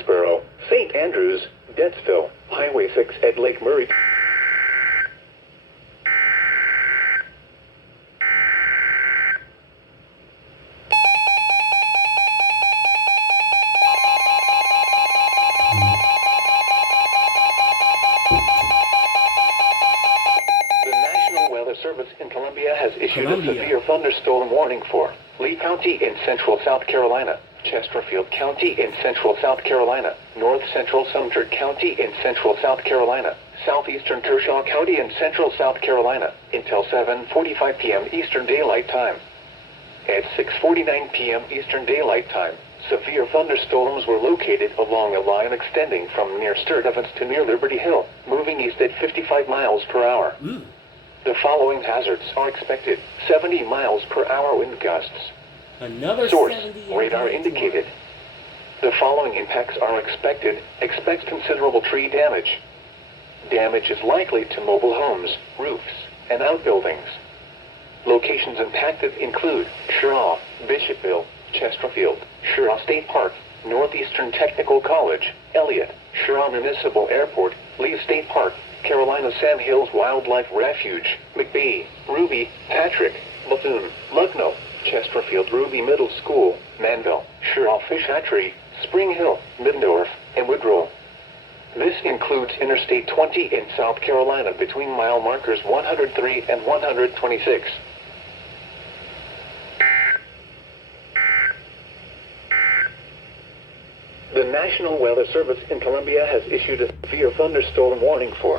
Woodsboro, St. Andrews, Dentsville, Highway 6 at Lake Murray. The National Weather Service in Columbia has issued a severe thunderstorm warning for Lee County in central South Carolina, Chesterfield County in central South Carolina, north central Sumter County in central South Carolina, southeastern Kershaw County in central South Carolina, until 7:45 p.m. Eastern Daylight Time. At 6:49 p.m. Eastern Daylight Time, severe thunderstorms were located along a line extending from near Sturtevant to near Liberty Hill, moving east at 55 miles per hour. The following hazards are expected: 70 miles per hour wind gusts. Another Source: 70 radar indicated. The following impacts are expected. Expect considerable tree damage. Damage is likely to mobile homes, roofs, and outbuildings. Locations impacted include Sherrill, Bishopville, Chesterfield, Sherrill State Park, Northeastern Technical College, Elliott, Sherrill Municipal Airport, Lee State Park, Carolina Sand Hills Wildlife Refuge, McBee, Ruby, Patrick, Bethune, Lugno, Chesterfield Ruby Middle School, Manville, Sherrill Fish Hatchery, Spring Hill, Middendorf, and Woodrow. This includes Interstate 20 in South Carolina between mile markers 103 and 126. The National Weather Service in Columbia has issued a severe thunderstorm warning for